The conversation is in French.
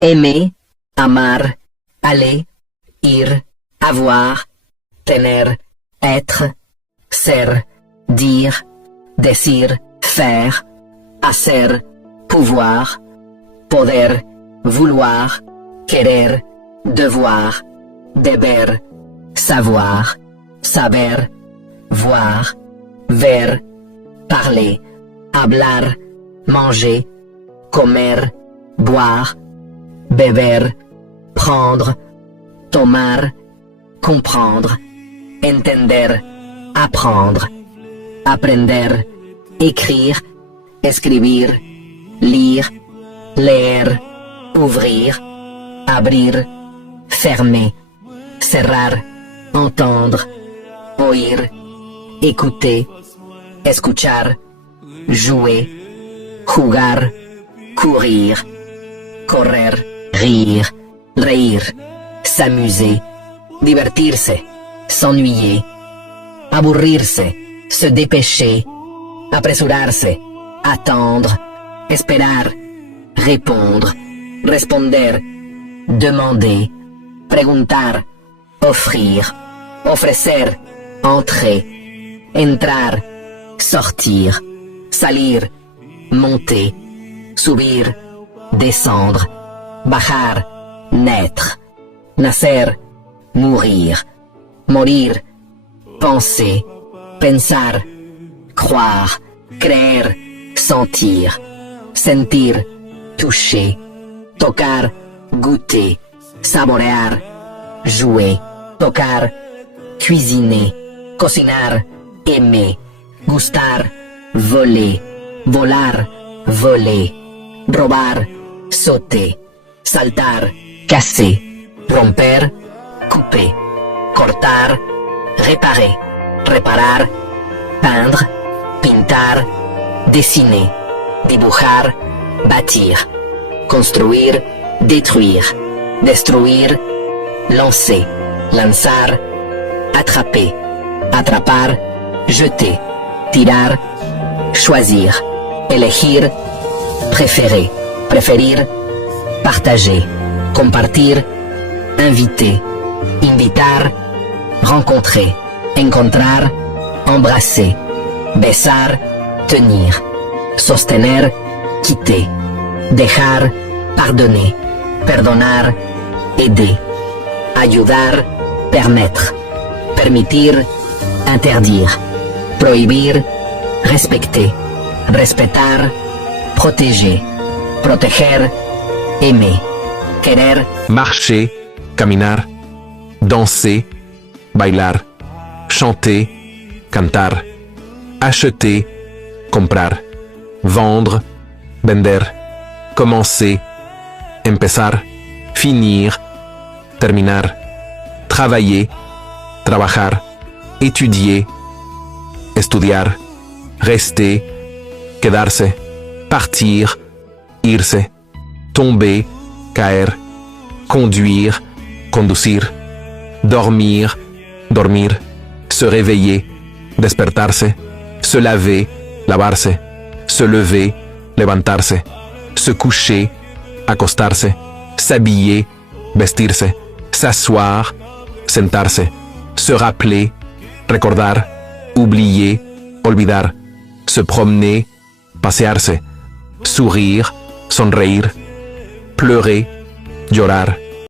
aimer, amar, aller, ir, avoir, tener, être, ser, dire, decir, faire, hacer, pouvoir, poder, vouloir, querer, devoir, deber, savoir, saber, voir, ver, parler, hablar, manger, comer, boire, beber, prendre, tomar, comprendre, entender, apprendre, aprender, écrire, escribir, lire, leer, ouvrir, abrir, fermer, cerrar, entendre, oír, écouter, escuchar, jouer, jugar, courir, correr, rire, reír, s'amuser, divertirse, s'ennuyer, aburrirse, se dépêcher, apresurarse, attendre, esperar, répondre, responder, demander, preguntar, offrir, ofrecer, entrer, entrar, sortir, salir, monter, subir, descendre, bajar, naître, nacer, mourir, morir, penser, pensar, croire, creer, sentir, sentir, toucher, tocar, goûter, saborear, jouer, tocar, cuisiner, cocinar, aimer, gustar, voler, volar, voler, robar, sauter, saltar, casser, romper, couper, cortar, réparer, reparar, peindre, pintar, dessiner, dibujar, bâtir, construire, détruire, destruir, lancer, lanzar, attraper, atrapar, jeter, tirar, choisir, elegir, préférer, préférir, partager, compartir, inviter, invitar, rencontrer, encontrar, embrasser, besar, tenir, sostener, quitter, dejar, pardonner, perdonar, aider, ayudar, permettre, permitir, interdire, prohibir, respecter, respetar, protéger, proteger, aimer, querer, marcher, caminar, danser, bailar, chanter, cantar, acheter, comprar, vendre, vender, commencer, empezar, finir, terminar, travailler, trabajar, étudier, estudiar, rester, quedarse, partir, irse, tomber, caer, conduire, conducir, dormir, dormir, se réveiller, despertarse, se laver, lavarse, se lever, levantarse, se coucher, acostarse, s'habiller, vestirse, s'asseoir, sentarse, se rappeler, recordar, oublier, olvidar, se promener, pasearse, sourire, sonreír, pleurer, llorar,